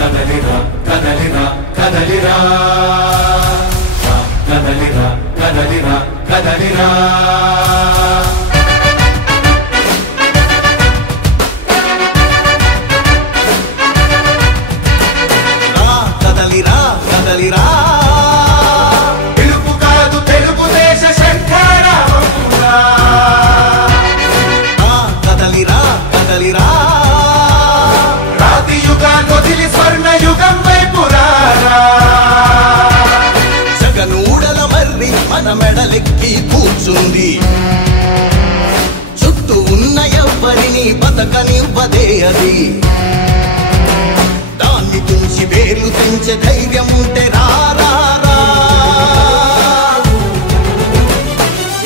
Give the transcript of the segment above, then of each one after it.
కదలిరా కదలిరా కదలిరా కదలిరా కదలిరా కదలిరా కదలిరా కదలిరా పిలుపు కాదు తెలుగుదేశ శంఖారావమురా కదలిరా కదలిరా రాతి యుగాన్ని వదిలి స్వర్ణ యుగం వైపు రారా జగనూడల మర్రి మన మెడలెక్కి కూర్చుంది చుట్టూ ఉన్న ఎవ్వరిని బతకనివ్వదే అది దాన్ని తుంచి వేర్లు తెంచే ధైర్యం ఉంటే రారా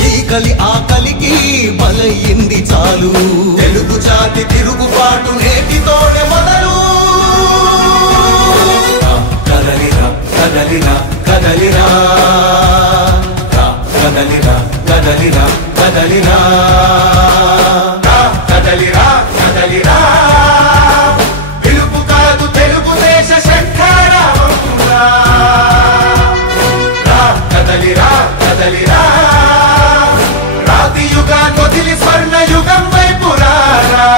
ఈ కలి ఆకలికి బలయింది చాలు తెలుగు జాతి తిరుగుబాటు నేటితోనే మొదలు కదలిరా కదలిరా కదలిరా కదలిరా కదలిరా కదలిరా కదలిరా కదలిరా పిలుపు కాదు తెలుగుదేశ శంఖారావమురా కదలిరా కదలిరా రాతి యుగాన్ని వదిలి స్వర్ణ యుగం వైపు రారా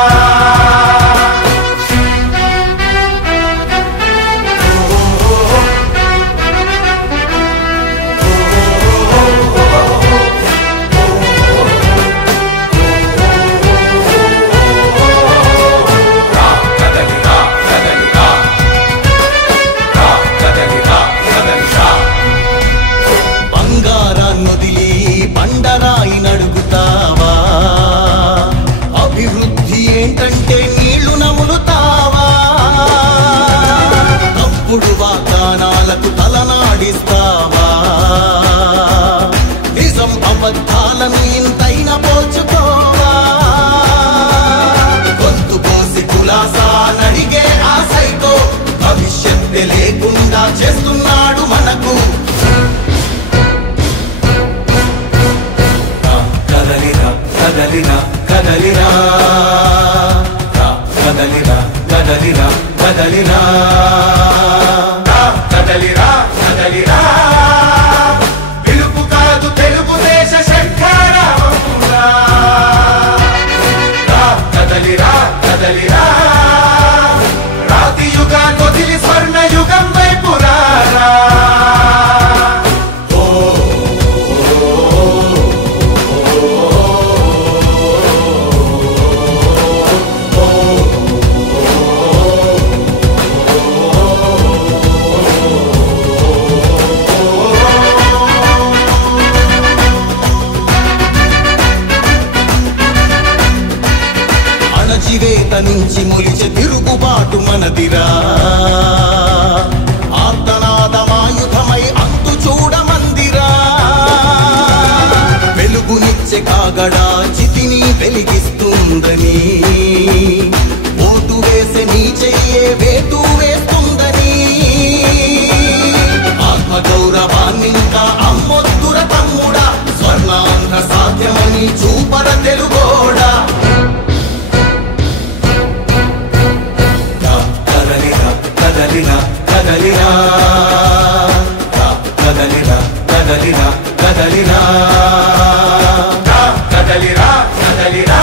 బంగారాన్నొదిలి బండరాయి నడుగుతావా అభివృద్ధి ఏంటంటే నీళ్లు నములుతావా తప్పుడు వాగ్దానాలకు తలనాడిస్తావా నిజం అబద్ధాలను ఇంతైన పోల్చుకోవా గొంతు కోసి కులాసా నడిగే ఆ సైకో భవిష్యత్తు లేకుండా చేస్తున్నాడు మనకు కదలిరా కదలిరా కదలిరా కదలిరా కదలిరా కదలిరా కదలిరా కదలిరా పిలుపు కాదు తెలుగుదేశ శంఖారావమురా కదలిరా కదలిరా రాతి యుగాన్ని వదిలి స్వర్ణ యుగం వైపు రారా అణచివేత నుంచి మొలిచే తిరుగుబాటు మనదిరా ఆర్తనాదమాయుధమై అంతు చూడమందిరా వెలుగునిచ్చే కాగడా చితిని వెలిగిస్తుందని ఓటు వేసే నీ చెయ్యే వేటు వేస్తుందని ఆత్మగౌరవాన్నింకా అమ్మొద్దుర తమ్ముడా స్వర్ణాంధ్ర సాధ్యమని చూపర తెలుగోడా కదలిరా కదలిరా కదలిరా కదలిరా కదలిరా కదలిరా కదలిరా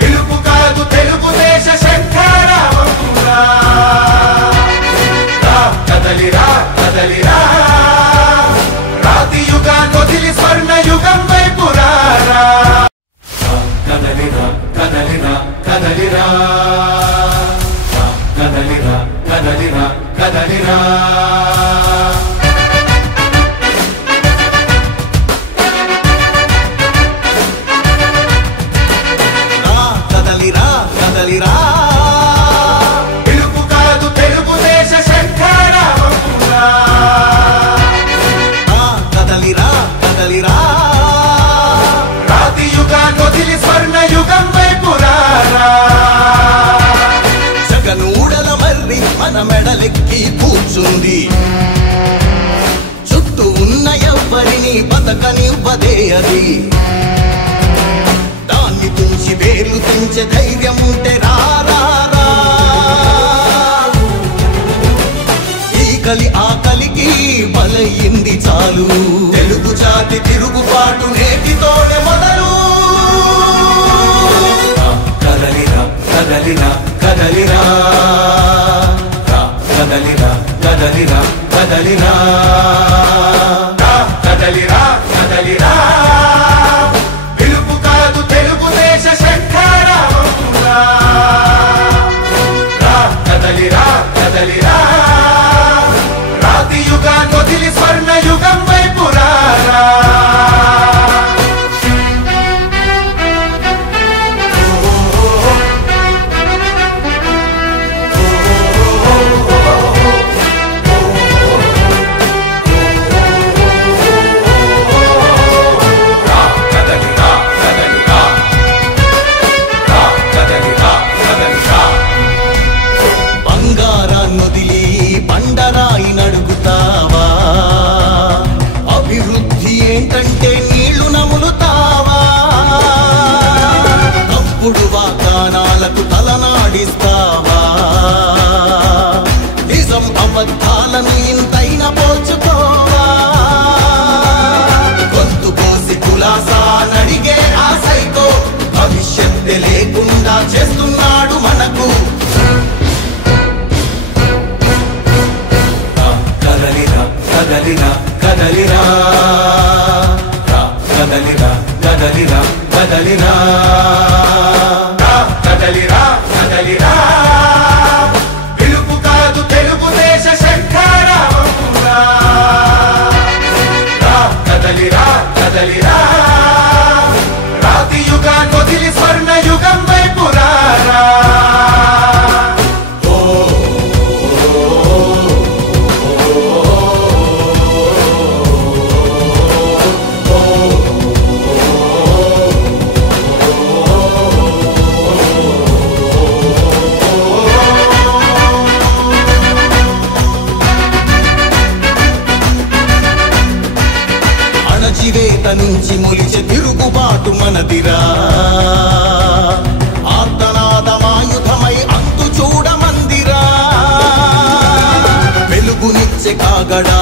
పిలుపు కాదు తెలుగుదేశ శంఖారావమురా కదలిరా కదలిరా రాతి యుగాన్ని వదిలి స్వర్ణ యుగం వైపు రారా కదలిరా కదలిరా కదలిరా కదలిరా కదలిరా కదలిరా కదలిరా కదలిరా పిలుపు కాదు తెలుగుదేశ శంఖారావమురా కదలిరా కదలిరా రాతి యుగాన్ని వదిలి స్వర్ణ యుగం వైపు రారా జగనూడల మర్రి మన మెడలెక్కి కూర్చుంది చుట్టూ ఉన్న ఎవ్వరిని బతకనివ్వదే అది దాన్ని తుంచి వేర్లు తెంచే ధైర్యం ఉంటే రారా ప్రజలి ఆకలికి బలయింది చాలు. తెలుగు జాతి తిరుగుబాటు నేటితోనే మొదలు. కదలిరా కదలిరా కదలిరా కదలిరా కదలిరా కదలిరా కదలిరా కదలిరా పిలుపు కాదు తెలుగుదేశ శంఖారావంగా. కదలిరా కదలిరా రాతి యుగాన్ని వదిలి స్వర్ణ యుగం వైపు రారా. బంగారాన్నొదిలి బండరాయి నడుగుతావా? అభివృద్ధి ఏంటంటే నీళ్లు నములుతావా? తప్పుడు వాగ్దానాలకు తలనాడిస్తావా? నిజం అబద్ధాలను ఇంతైనా పోల్చుకోవా? గొంతు కోసి కులాసా నడిగే ఆ సైకో భవిష్యత్తు లేకుండా చేస్తున్నాడు మనకు. కదలిరా కదలిరా కదలిరా కదలిరా కదలిరా కదలిరా కదలిరా కదలిరా పిలుపు కాదు తెలుగుదేశ శంఖారావంగా. కదలిరా కదలిరా రాతి యుగాన్ని వదిలి స్వర్ణ యుగం వైపు రారా. అణచివేత నుంచి మొలిచే తిరుగుబాటు మనదిరా. ఆర్తనాదమాయుధమై అంతు చూడమందిరా. వెలుగునిచ్చే కాగడా